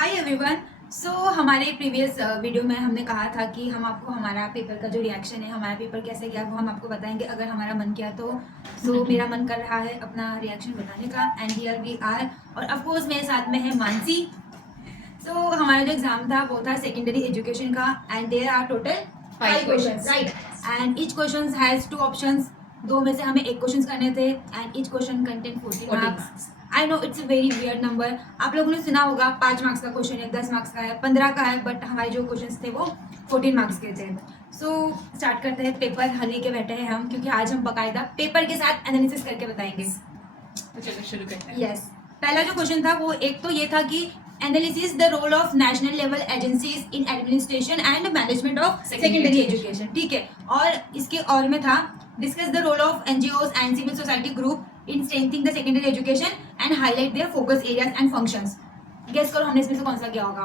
Hi everyone. सो हमारे previous video में हमने कहा था कि हम आपको हमारा पेपर का जो रिएक्शन है, हमारा पेपर कैसे गया वो हम आपको बताएंगे अगर हमारा मन किया तो। सो मेरा मन कर रहा है अपना रिएक्शन बताने का एंड हियर वी आर। और ऑफ कोर्स मेरे साथ में है मानसी। सो हमारा जो एग्जाम था वो था सेकेंडरी एजुकेशन का and there are total 5 questions, right? And each question has 2 options. दो में से हमें एक क्वेश्चन करने थे and each question content 14 marks. I know it's a very weird number. आप लोगों ने सुना होगा 5 मार्क्स का क्वेश्चन है, 10 मार्क्स का है, 15 का है, बट हमारे जो क्वेश्चंस थे वो 14 मार्क्स के थे। सो स्टार्ट करते हैं। पेपर हल के बैठे हैं हम, क्योंकि आज हम बाकायदा पेपर के साथ एनालिसिस करके बताएंगे। तो चलो शुरू करते हैं। यस, पहला जो क्वेश्चन था वो एक तो ये था कि analysis the role of national level agencies in administration and management of secondary education, ठीक है। और इसके और में था discuss the role of NGOs and civil society group in strengthening the secondary education and highlight their focus areas and functions. Guess करो हमने इसमें से कौन सा किया होगा।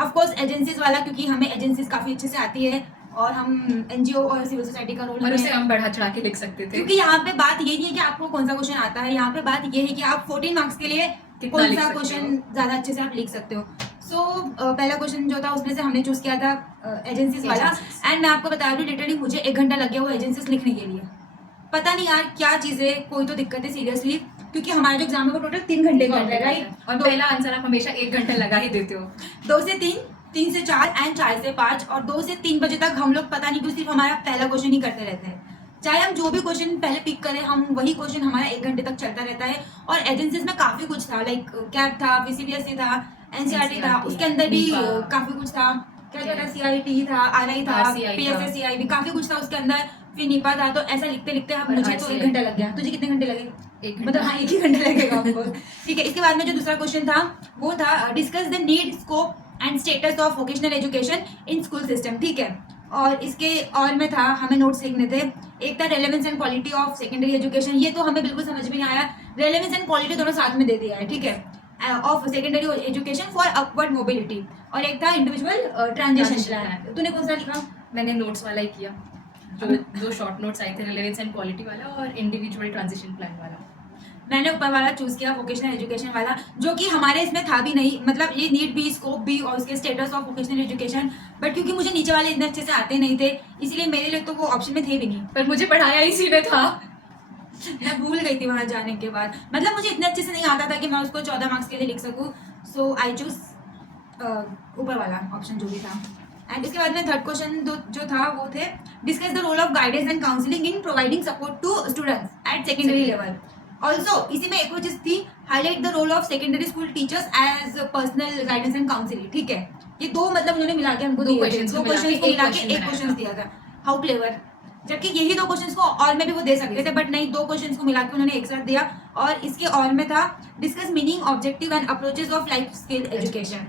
ऑफ कोर्स एजेंसीज वाला, क्योंकि हमें एजेंसीज काफी अच्छे से आती है और हम एनजीओ और सिविल सोसाइटी का रोल और उसे हम बढ़ा चढ़ा के लिख सकते थे, क्योंकि यहाँ पे बात ये नहीं है कि आपको कौन सा क्वेश्चन आता है, यहाँ पे बात ये है कि आप 14 मार्क्स के लिए कौन सा क्वेश्चन ज्यादा अच्छे से आप लिख सकते हो। सो पहला क्वेश्चन जो था उसमें से हमने चूज किया था एजेंसीज वाला। एंड मैं आपको बता दूं लिटरली मुझे 1 घंटा लग गया वो एजेंसीज लिखने के लिए। पता नहीं यार क्या चीजें, कोई तो दिक्कत है सीरियसली, क्योंकि हमारा जो एग्जाम है वो टोटल 3 घंटे का है, राइट? और पहला आंसर आप हमेशा 1 घंटा लगा ही देते हो। 2 से 3, 3 से 4 एंड 4 से 5 और 2 से 3 बजे तक हम लोग पता नहीं क्यों सिर्फ हमारा पहला क्वेश्चन ही करते रहते हैं। चाहे हम जो भी क्वेश्चन पहले पिक करें, हम वही क्वेश्चन हमारा 1 घंटे तक चलता रहता है। और एजेंसीज में काफी कुछ था, लाइक कैब था, VCBSE था, NCERT था, उसके अंदर भी काफी कुछ था। क्या क्या था? CIT था, RI था, PSS CIB, काफी कुछ था उसके अंदर। फिर निपा था। तो ऐसा लिखते लिखते हम मुझे तो 1 घंटा लग गया। तुझे कितने घंटे लगे? मतलब हाँ, 1 ही घंटा लगेगा आपको। ठीक है। इसके बाद में जो दूसरा क्वेश्चन था वो था discuss the need, scope and status of vocational education in school system, ठीक है। और इसके और में था हमें नोट्स लिखने थे। एक था relevance and quality of secondary education, ये तो हमें बिल्कुल समझ में नहीं आया। रेलेवेंस एंड क्वालिटी दोनों साथ में दे दिया है, ठीक है, of secondary education for upward mobility. और एक था इंडिविजुअल ट्रांजिशन प्लान। तूने कौन सा लिखा? मैंने नोट्स वाला ही किया, जो 2 शॉर्ट नोट्स आए थे, रेलेवेंस एंड क्वालिटी वाला और इंडिविजुअल ट्रांजिशन प्लान वाला। मैंने ऊपर वाला चूज किया, वोकेशनल एजुकेशन वाला, जो कि हमारे इसमें था भी नहीं। मतलब ये नीड भी, स्कोप भी और उसके status of vocational education, but क्योंकि मुझे नीचे वाले इतने अच्छे से आते नहीं थे, इसलिए मेरे लिए तो वो ऑप्शन में थे भी नहीं। पर मुझे पढ़ाया इसी में था। मैं भूल गई थी वहां जाने के बाद। मतलब मुझे इतने अच्छे से नहीं आता था कि मैं उसको 14 मार्क्स के लिए लिख सकूं। सो आई चूज ऊपर वाला ऑप्शन जो भी था। एंड इसके बाद में थर्ड क्वेश्चन जो था वो थे discuss the role of guidance and counselling in providing support to students at secondary level. Also इसी में एक चीज थी, highlight the role of secondary school teachers as personal guidance and counselling, ठीक है। ये 2 मतलब उन्होंने मिला के हमको 2 क्वेश्चन को मिला के एक क्वेश्चन दिया था। How clever. जबकि यही 2 क्वेश्चंस को और में भी वो दे सकते थे, बट नहीं, 2 क्वेश्चंस को मिला के उन्होंने एक साथ दिया। और इसके और में था discuss meaning, objective and approaches of life skill education.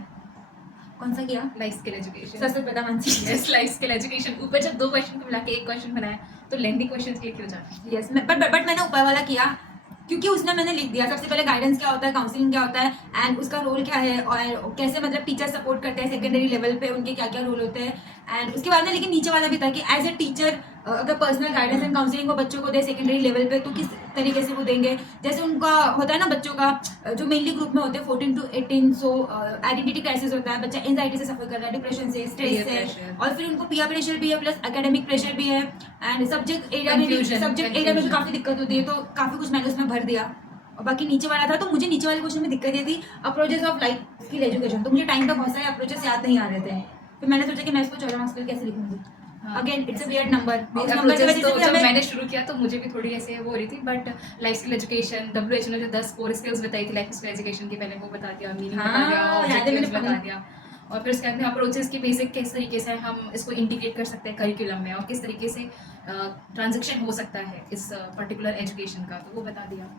कौन सा किया? Life skill education. सच सच बता Mansi. Yes, life skill education. ऊपर जब 2 क्वेश्चन को मिला के एक क्वेश्चन बनाया तो लेंथी क्वेश्चंस के लिए क्यों जाना? यस, बट मैंने ऊपर वाला किया क्योंकि उसमें मैंने लिख दिया सबसे पहले गाइडेंस क्या होता है, काउंसलिंग क्या होता है एंड उसका रोल क्या है, और कैसे मतलब टीचर सपोर्ट करते हैं सेकेंडरी लेवल पे, उनके क्या क्या रोल होते हैं। एंड उसके बाद में लेकिन नीचे वाला भी था कि एज ए टीचर अगर पर्सनल गाइडेंस एंड काउंसलिंग वो बच्चों को दे सेकेंडरी लेवल पे तो किस तरीके से वो देंगे। जैसे उनका होता है ना बच्चों का, जो मेनली ग्रुप में होते हैं 14 to 18, सो आइडेंटिटी क्राइसिस होता है, बच्चा एंजाइटी से सफर कर रहा है, डिप्रेशन से, स्ट्रेस से, और फिर उनको पीयर प्रेशर भी है प्लस एकेडमिक प्रेशर भी है। एंड सब्जेक्ट एरिया में भी काफी दिक्कत होती है, तो काफी कुछ मैंने उसमें भर दिया। और बाकी नीचे वाला था, तो मुझे नीचे वाले क्वेश्चन में दिक्कत ये थी approaches of life skill education. तो मुझे टाइम का बहुत सारे अप्रोचेस याद नहीं आ रहे थे, फिर मैंने सोचा कि मैं इसको 14 मार्क्स के लिए कैसे लिखूंगी। Again it's a weird number. जब मैंने शुरू किया तो मुझे भी थोड़ी ऐसे वो हो रही थी, but life skill education, WHO ने जो 10 कोर स्किल्स बताई थी लाइफ स्किल एजुकेशन की, पहले वो बता दिया, मीनिंग बता दिया, ऑब्जेक्टिव्स बता दिया, और फिर उसके बाद में अप्रोचेस की बेसिक किस तरीके से हम इसको इंटीग्रेट कर सकते हैं करिकुलम में, और किस तरीके से ट्रांजेक्शन हो सकता है इस पर्टिकुलर एजुकेशन का, तो वो बता दिया।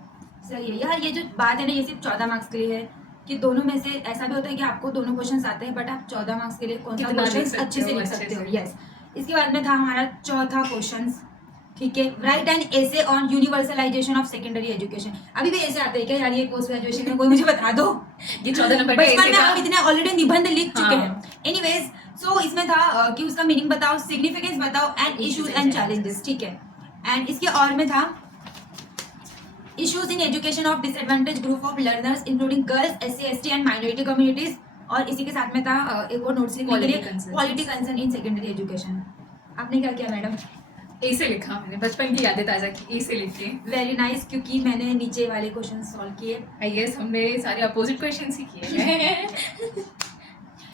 सही है यार। ये जो बात है ना, ये सिर्फ 14 मार्क्स के लिए है कि दोनों में से ऐसा भी होता है कि आपको दोनों क्वेश्चंस आते हैं, बट आप 14 मार्क्स के लिए कौन सा क्वेश्चन अच्छे से लिख सकते हो। यस। इसके बाद में था हमारा चौथा क्वेश्चन, ठीक है, right an essay on universalization of secondary education. अभी भी ऐसे आते हैं क्या यार ये पोस्ट ग्रेजुएशन में? कोई मुझे बता दो। ये 14 नंबर बचपन में हम इतने ऑलरेडी निबंध लिख चुके हैं। एनीवेज, सो इसमें था कि उसका मीनिंग बताओ, सिग्निफिकेंस बताओ एंड इश्यूज एंड चैलेंजेस, ठीक है। एंड इसके और में था issues in education of disadvantage group of learners including girls, SC, ST and minority communities. और इसी के साथ में था एक और नोट्स लिखने के लिए quality concern in secondary education. आपने क्या किया मैडम? ए से लिखा मैंने, बचपन की यादें ताज़ा की, ए से लिख के। वेरी नाइस, क्योंकि मैंने नीचे वाले क्वेश्चन सॉल्व किए। आई गेस हमने सारे अपोजिट क्वेश्चन ही किए हैं।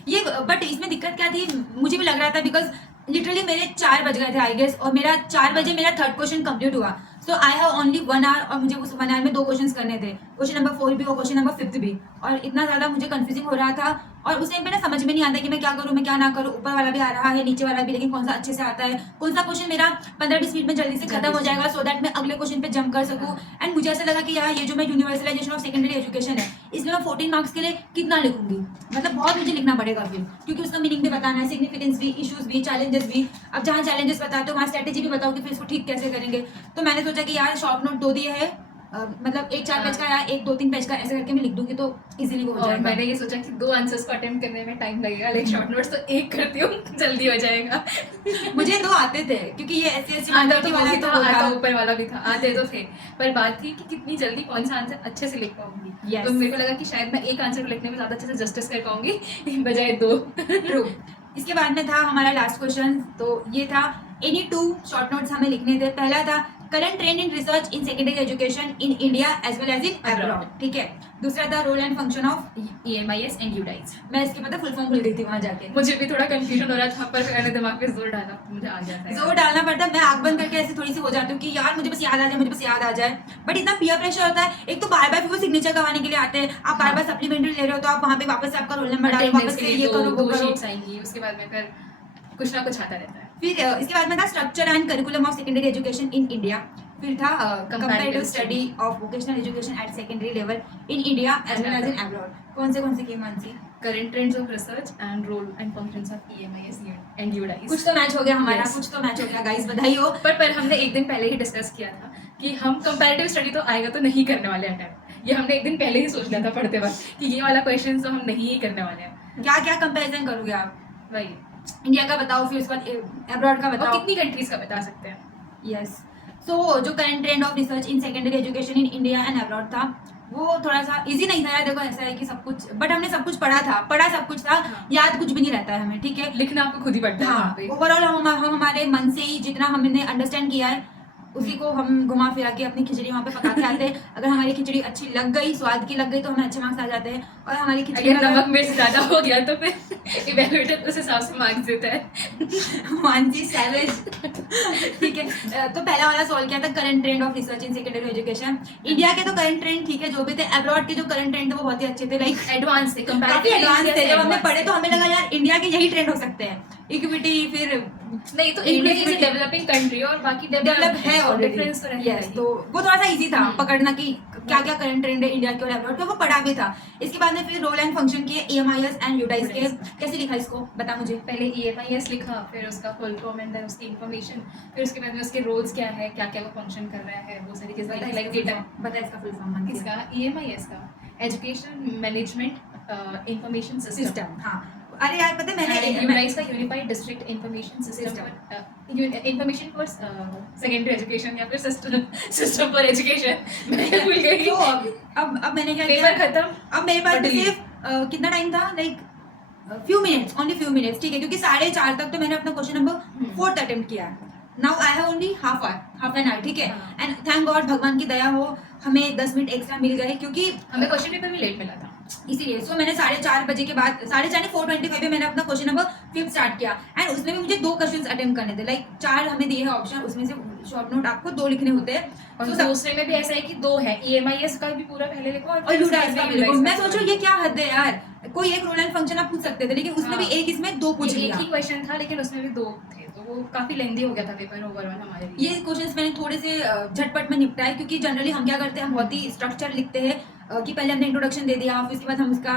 ये बट इसमेन दिक्कत क्या थी, मुझे भी लग रहा था बिकॉज लिटरली मेरे 4 बज गए थे आई गेस, और मेरा 4 बजे मेरा थर्ड क्वेश्चन कंप्लीट हुआ। सो आई हैव ओनली 1 आवर, और मुझे उस 1 आवर में 2 क्वेश्चन करने थे, क्वेश्चन नंबर 4 भी और क्वेश्चन नंबर 5 भी। और इतना ज़्यादा मुझे कंफ्यूजिंग हो रहा था, और उस टाइम पे ना समझ में नहीं आता कि मैं क्या करूँ मैं क्या ना करूँ। ऊपर वाला भी आ रहा है, नीचे वाला भी, लेकिन कौन सा अच्छे से आता है, कौन सा क्वेश्चन मेरा 15-20 मिनट में जल्दी से खत्म हो जाएगा, सो दैट मैं अगले क्वेश्चन पे जंप कर सकूँ। एंड मुझे ऐसा लगा कि यार ये जो मैं यूनिवर्सलाइजेशन ऑफ सेकेंडरी एजुकेशन है, इसमें मैं 14 मार्क्स के लिए कितना लिखूंगी, मतलब बहुत मुझे लिखना पड़ेगा फिर, क्योंकि उसका मीनिंग भी बताना है, सिग्निफिकेंस भी, इश्यूज भी, चैलेंजेस भी। अब जहाँ चैलेंजेस बताते हो वहाँ स्ट्रेटेजी भी बताओ कि फिर इसको ठीक कैसे करेंगे। तो मैंने सोचा कि यार शॉर्ट नोट 2 दिए है, मतलब एक 4 पेज का या एक 2-3 पेज का ऐसे करके मैं लिख दूंगी तो इजीली हो और जाएगा। मैंने ये सोचा कि 2 आंसर्स को अटेम्प्ट करने में टाइम लगेगा, लेकिन शॉर्ट नोट्स तो एक करती हूँ, जल्दी हो जाएगा। मुझे 2 आते थे, क्योंकि ये SC आधा तो वाला वही तो था, वो आधा था। ऊपर वाला भी था, आधे तो थे। पर बात थी कि कितनी जल्दी कौन सा आंसर अच्छे से लिख पाऊंगी। Yes. तो मेरे को लगा कि शायद मैं एक आंसर को लिखने में ज़्यादा अच्छे से जस्टिस कर पाऊंगी बजाय 2। ट्रू। इसके बाद में था हमारा लास्ट क्वेश्चन, तो ये था एनी 2 शॉर्ट नोट्स हमें लिखने थे। पहला था current trend in research in secondary education in India as well as in abroad, ठीक है। दूसरा था role and function of EMIS and UDIs। मैं इसके पता फुल फॉर्म भूल गई थी वहां जाके, मुझे भी थोड़ा कंफ्यूजन हो रहा था, पर मैंने दिमाग पे जोर डाला तो मुझे आ जाता है। जोर डालना पड़ता है। मैं आंख बंद करके ऐसे थोड़ी सी हो जाती हूँ कि यार मुझे बस याद आ जाए, मुझे बस याद आ जाए, बट इतना पीयर प्रेशर होता है। एक तो बार बार फिर वो सिग्नेचर करवाने के लिए आते हैं, आप बार बार सप्लीमेंट्री ले रहे हो, तो आप वहाँ पे वापस से आपका रोल नंबर डालो, वापस से ये करो वो 2 करो। शीट्स आएंगी, उसके बाद में फिर कुछ ना कुछ आता रहता है। फिर इसके बाद में था structure and curriculum of secondary education in India. फिर था comparative study of vocational education at secondary level in India as well as in abroad. कौन से किए Mansi? Current trends of research and role and functions of EMIS and UDIs। कुछ तो match हो गया हमारा, Yes. कुछ तो मैच हो गया गाइस, बधाई हो। पर हमने एक दिन पहले ही डिस्कस किया था कि हम कंपैरेटिव स्टडी तो आएगा तो नहीं करने वाले अटेम्प्ट। ये हमने एक दिन पहले ही सोच लिया था पढ़ते वक्त कि ये वाला क्वेश्चन तो हम नहीं ही करने वाले हैं। क्या क्या कंपैरिजन करोगे आप? वही इंडिया का बताओ, फिर उसके बाद अब्रॉड का और बताओ। कितनी कंट्रीज का बता सकते हैं। यस। सो जो current trend of research in secondary education in India and abroad था, वो थोड़ा सा इजी नहीं था यार। देखो ऐसा है कि सब कुछ, बट हमने सब कुछ पढ़ा सब कुछ था, हाँ। याद कुछ भी नहीं रहता है हमें, ठीक है। लिखना आपको खुद ही पड़ता है वहाँ हाँ, पे। ओवरऑल हम हमारे मन से ही जितना हमने अंडरस्टैंड किया है उसी को हम घुमा फिरा के अपनी खिचड़ी वहाँ पे पका के आते हैं। अगर हमारी खिचड़ी अच्छी लग गई, स्वाद की लग गई, तो हमें अच्छे मार्क्स आ जाते हैं। और हमारी खिचड़ी अगर नमक मिर्च ज्यादा हो गया तो फिर इवैल्यूएटर उस हिसाब से मार्क्स देता है। मानसी सैवेज, ठीक है। तो पहला वाला सॉल्व किया था current trend of research in secondary education. India के तो करंट ट्रेंड ठीक है जो भी थे, अब्रॉड के जो करंट ट्रेंड थे वो बहुत ही अच्छे थे, लाइक एडवांस थे, काफी एडवांस थे। जब हमने पढ़े तो हमें लगा यार इंडिया के यही ट्रेंड हो सकते हैं, इक्विटी, फिर नहीं तो India is a developing country और बाकी डेवलप है ऑलरेडी। डिफरेंस तो रहेगा यस, ही। तो वो थोड़ा सा इजी था पकड़ना कि क्या क्या करंट ट्रेंड है इंडिया के और अब्रॉड के, वो पढ़ा भी था। इसके बाद में फिर रोल एंड फंक्शन किए, EMIS एंड UDIs के। कैसे लिखा इसको बता मुझे? पहले EMIS लिखा, फिर उसका फुल फॉर्म एंड देन उसकी इंफॉर्मेशन, फिर उसके बाद में उसके रोल्स क्या है, क्या क्या वो फंक्शन कर रहा है, वो सारी चीजें लाइक डेटा। बता इसका फुल फॉर्म मानसी। इसका EMIS का education management information system. System, हाँ। अरे यार पता है मैंने यूनाइट्स का unified district information system, information for secondary education या फिर सिस्टम फॉर एजुकेशन। मैं भूल गई। तो अब मैंने क्या पेपर किया, खत्म। अब मेरे पास और delete। सिर्फ कितना टाइम था, like few minutes, only few minutes, ठीक है, क्योंकि 4:30 तक तो मैंने अपना क्वेश्चन नंबर 4 अटेम्प्ट किया है। Now I have only half an hour, ठीक है। हाँ। एंड थैंक गॉड, भगवान की दया हो, हमें 10 मिनट एक्स्ट्रा मिल गए, क्योंकि हमें क्वेश्चन पेपर भी लेट मिला था इसीलिए। सो मैंने 4:30 बजे के बाद 4:30 4:25 पे मैंने अपना क्वेश्चन नंबर 5 स्टार्ट किया। एंड उसमें भी मुझे 2 क्वेश्चंस अटेम्प्ट करने थे, लाइक 4 हमें दिए हैं ऑप्शन, उसमें से शॉर्ट नोट आपको 2 लिखने होते हैं। और So, दूसरे में भी ऐसा है कि 2 है, EMIS का भी पूरा पहले लिखो और UDIs का भी लिखो। मैं सोच रही हूँ ये क्या हद है यार, कोई एक रोल एंड फंक्शन आप पूछ सकते थे, लेकिन उसमें भी एक, इसमें 2 पूछ एक लिया। ही क्वेश्चन था लेकिन उसमें भी 2 थे, तो वो काफी लेंदी हो गया था पेपर ओवरऑल हमारे लिए। ये क्वेश्चंस मैंने थोड़े से झटपट में निपटाए, क्योंकि जनरली हम क्या करते हैं, हम बहुत ही स्ट्रक्चर लिखते हैं कि पहले हमने इंट्रोडक्शन दे दिया, फिर उसके बाद हम उसका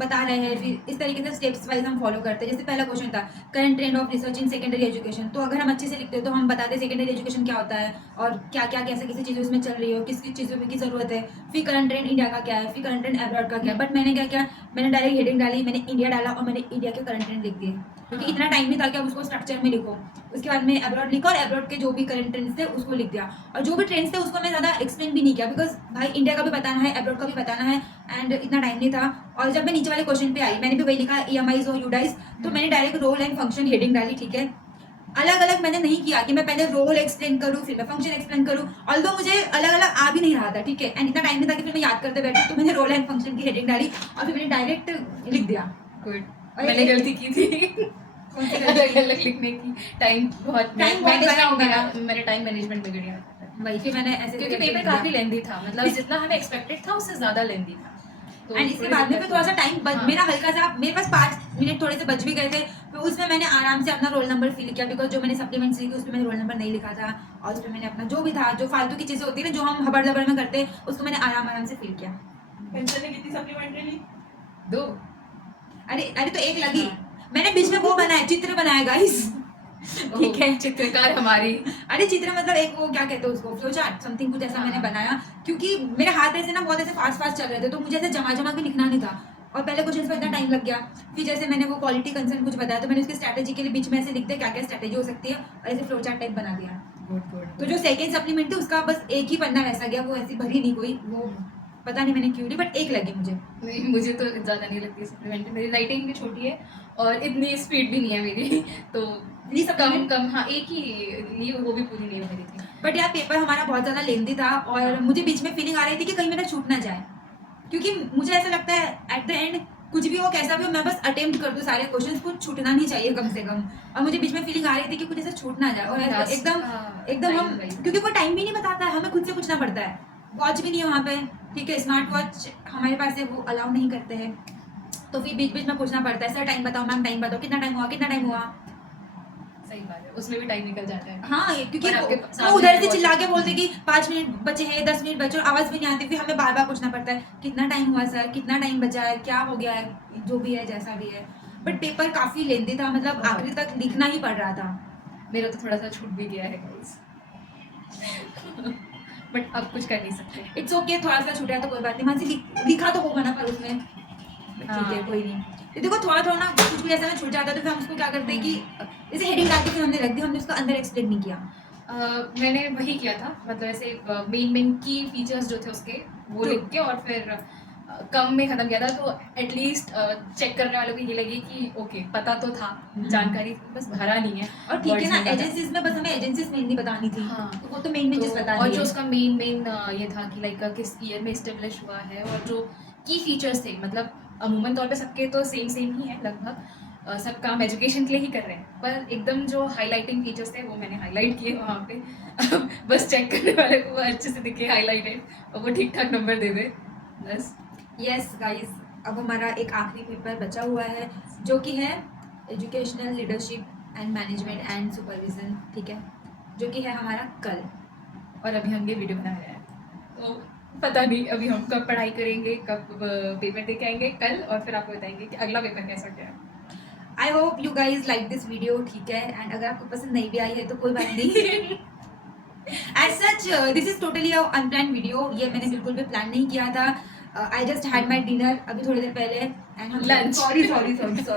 बता रहे हैं, फिर इस तरीके से स्टेप्स वाइज हम फॉलो करते हैं। जैसे पहला क्वेश्चन था current trend of research in secondary education, तो अगर हम अच्छे से लिखते हैं तो हम बताते हैं सेकेंडरी एजुकेशन क्या होता है और क्या क्या कैसे किसी चीज़ उसमें चल रही हो, किस किस चीज़ों की जरूरत है, फिर करंट ट्रेंड इंडिया का क्या है, फिर करंट ट्रेंड अब्रॉड का क्या है। बट मैंने क्या किया, मैंने डायरेक्ट हेडिंग डाली, मैंने इंडिया डाला और मैंने इंडिया के करंट ट्रेंड लिख दिए। क्योंकि हाँ। इतना टाइम नहीं था कि आप उसको स्ट्रक्चर में लिखो। उसके बाद में अब्रॉड लिखा और अब्रॉड के जो भी करंट ट्रेंड्स थे उसको लिख दिया, और जो भी ट्रेंड्स थे उसको मैं ज़्यादा एक्सप्लेन भी नहीं किया, बिकॉज भाई इंडिया का भी बताना है, अब्रॉड का भी बताना है, एंड इतना टाइम नहीं था। और जब मैं नीचे वाले क्वेश्चन पे आई, मैंने भी वही लिखा EMIs और यूडाइज, तो मैंने direct role and function heading डाली, ठीक है। अलग अलग मैंने नहीं किया कि मैं पहले रोल एक्सप्लेन करूँ फिर मैं फंक्शन एक्सप्लेन करूँ, ऑल्दो मुझे अलग अलग आ भी नहीं रहा था, ठीक है, एंड इतना टाइम नहीं था कि फिर मैं याद करते बैठी, तो मैंने रोल एंड फंक्शन की हेडिंग डाली और फिर मैंने डायरेक्ट लिख दिया। गुड। और मैंने ये- गलती की थी कौन सी अलग गलती? अलग लिखने की। टाइम बहुत बड़ा हो गया। मैंने टाइम मैनेजमेंट बिगड़ गया, वही फिर मैंने ऐसे क्योंकि करके पेपर लिख दिया। काफी लेंदी था, मतलब जितना हमें एक्सपेक्टेड था उससे ज्यादा लेंदी था। तो एंड इसके थोड़ी बाद में दिक्कत फिर थोड़ा सा हुई। टाइम हाँ। मेरा हल्का सा, मेरे पास 5 मिनट थोड़े से बच भी गए थे, तो उसमें मैंने आराम से अपना रोल नंबर फिल किया, बिकॉज जो मैंने सप्लीमेंट्स लिखी उसमें मैंने रोल नंबर नहीं लिखा था, और उसमें मैंने अपना जो भी था, जो फालतू की चीज़ें होती है ना जो हम हबड़ दबड़ में करते हैं, उसको मैंने आराम आराम से फिल किया। पेंशन ने कितनी सप्लीमेंट्री ली? 2। अरे अरे तो एक लगी, मैंने बीच में वो बनाया, चित्र बनाया गाइस, ठीक है। चित्रकार हमारी। अरे चित्र मतलब एक वो क्या कहते हैं उसको, फ्लो चार्ट समथिंग कुछ ऐसा मैंने बनाया, क्योंकि मेरे हाथ ऐसे ना बहुत ऐसे फास्ट फास्ट चल रहे थे, तो मुझे ऐसे जमा जमा के लिखना नहीं था, और पहले क्वेश्चन पे इतना टाइम लग गया। फिर जैसे मैंने वो क्वालिटी कंसर्न कुछ बताया, तो मैंने उसकी स्ट्रैटेजी के लिए बीच में ऐसे लिख दिया क्या क्या स्ट्रैटेजी हो सकती है, और ऐसे फ्लो चार्ट टाइप बना दिया। Good good. तो जो सेकंड सप्लीमेंट थी उसका बस एक ही पन्ना वैसा गया, वो ऐसी भरी नहीं कोई, वो पता नहीं मैंने क्यों ली, बट एक लगी मुझे। नहीं, मुझे तो ज़्यादा नहीं लगती सप्लीमेंट्री, मेरी राइटिंग भी छोटी है और इतनी स्पीड भी नहीं है मेरी, तो ली कम supplement? कम। हाँ, एक ही ली, वो भी पूरी नहीं हो मेरी थी। बट यार पेपर हमारा बहुत ज़्यादा लेंदी था, और मुझे बीच में फीलिंग आ रही थी कि कहीं मेरा छूट ना जाए, क्योंकि मुझे ऐसा लगता है एट द एंड कुछ भी हो कैसा भी हो, मैं बस अटेम्प्ट कर दूं सारे क्वेश्चंस, कुछ छूटना नहीं चाहिए कम से कम, और मुझे बीच में फीलिंग आ रही थी कि कुछ ऐसा छूट ना जाए, और Last एकदम का एकदम हम, time wise। क्योंकि कोई टाइम भी नहीं बताता है, हमें खुद से पूछना पड़ता है, वॉच भी नहीं है वहाँ पे, ठीक है, स्मार्ट वॉच हमारे पास है वो अलाउ नहीं करते हैं, तो फिर बीच बीच में पूछना पड़ता है, सर टाइम बताओ, मैम टाइम बताओ, कितना टाइम हुआ, कितना टाइम हुआ। सही बात है, उसमें भी टाइम निकल जाता है। हाँ क्योंकि और आपके वो सामने उधर से watch चिल्ला के होती बोलते है। कि 5 मिनट बचे हैं, 10 मिनट बचे, और आवाज भी नहीं आती, फिर हमें बार बार पूछना पड़ता है कितना टाइम हुआ सर, कितना टाइम बचा है, क्या हो गया है, जो भी है जैसा भी है। बट पेपर काफी लेंदी था, मतलब बहुत। आखिरी तक लिखना ही पड़ रहा था। मेरा तो थोड़ा सा छूट भी गया है गाइस बट अब कुछ कर नहीं सकते। इट्स ओके, थोड़ा सा छूटा है तो कोई बात नहीं, मानसी लिखा तो होगा ना पर उसमें, ठीक है हाँ। कोई नहीं। ये देखो थोड़ा थोड़ा ना कुछ भी ऐसा ना छूट जाता है, तो फिर हम उसको क्या करते हैं कि जैसे हेडिंग डाल के फिर हमने रख दिया, हमने उसका अंदर एक्सप्लेन नहीं किया। मैंने वही किया था, मतलब ऐसे मेन की फीचर्स जो थे उसके वो तो- लिख के, और फिर कम में ख़त्म किया था, तो एटलीस्ट चेक करने वालों को ये लगे कि ओके पता तो था, जानकारी थी, बस भरा नहीं है। और ठीक है Words ना, नहीं पता। एजेंसीज में बस हमें एजेंसीज मेनली बतानी थी, हाँ। तो वो तो मेन में जिस बता और दी जो है। उसका मेन ये था कि लाइक किस ईयर में इस्टेब्लिश हुआ है, और जो की फीचर्स थे, मतलब अमूमन तौर पे सबके तो सेम ही है लगभग, सब काम एजुकेशन के लिए ही कर रहे हैं, पर एकदम जो हाईलाइटिंग फीचर्स थे वो मैंने हाईलाइट किए वहाँ पे बस चेक करने वाले को वो अच्छे से दिखे हाईलाइटेड, और वो ठीक ठाक नंबर दे दे बस। यस गाइस, अब हमारा एक आखिरी पेपर बचा हुआ है, जो कि है educational leadership and management and supervision, ठीक है, जो कि है हमारा कल। और अभी हम ये वीडियो बना रहे हैं, तो पता नहीं अभी हम कब पढ़ाई करेंगे, कब पेपर दे के आएंगे कल, और फिर आपको बताएंगे कि अगला पेपर कैसा क्या है। I hope you guys like this video, ठीक है, एंड अगर आपको पसंद नहीं भी आई है तो कोई बात नहीं। As such this is totally unplan video, ये मैंने बिल्कुल भी प्लान नहीं किया था। I just had my dinner अभी थोड़ी देर पहले, एंड हम Lunch. Sorry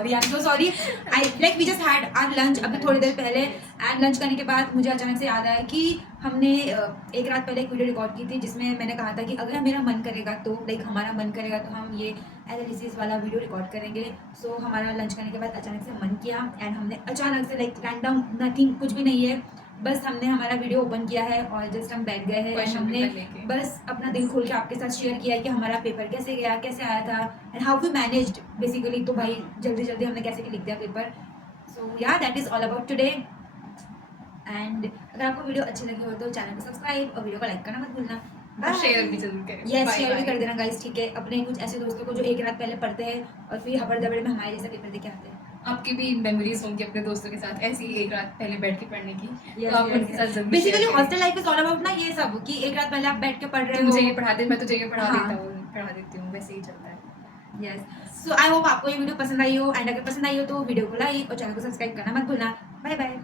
I am so sorry, I like we just had our lunch अभी थोड़ी देर पहले, एंड लंच करने के बाद मुझे अचानक से याद आया कि हमने एक रात पहले एक वीडियो रिकॉर्ड की थी, जिसमें मैंने कहा था कि अगर मेरा मन करेगा तो लाइक हमारा मन करेगा तो हम ये एनालिसिस वाला वीडियो रिकॉर्ड करेंगे। सो हमारा लंच करने के बाद अचानक से मन किया, एंड हमने अचानक से लाइक रैंडम नथिंग, कुछ भी नहीं है, बस हमने हमारा वीडियो ओपन किया है और जस्ट हम बैठ गए हैं, एंड Question हमने paper लेके। बस अपना दिल खोल के आपके साथ शेयर किया है कि हमारा पेपर कैसे गया, कैसे आया था, and how we managed basically. तो भाई जल्दी जल्दी हमने कैसे लिख दिया पेपर। सो या that is all about today, and अगर आपको वीडियो अच्छी लगी हो तो चैनल को सब्सक्राइब और वीडियो को लाइक करना मत भूलना, और शेयर भी जरूर करें। यस Bye शेयर भी bye। कर देना गाइस, ठीक है, अपने कुछ ऐसे दोस्तों को जो एक रात पहले पढ़ते हैं और फिर हबड़ दबड़ में हमारे जैसा पेपर देके आते हैं। आपकी भी मेमोरीज होंगी अपने दोस्तों के साथ ऐसी ही एक रात पहले बैठ के पढ़ने की, Yes, तो आप yes, उनके साथ yes. जरूर बेसिकली share करें। Hostel life is all about ना ये सब कि एक रात पहले आप बैठ के पढ़ रहे तुम हो। मुझे ये पढ़ा दे, मैं तुझे ये पढ़ा हाँ। देता हूँ, पढ़ा देती हूँ, वैसे ही चलता है। यस, सो आई होप आपको ये वीडियो पसंद आई हो, एंड अगर पसंद आई हो तो वीडियो को लाइक और चैनल को सब्सक्राइब करना मत भूलना। Bye bye.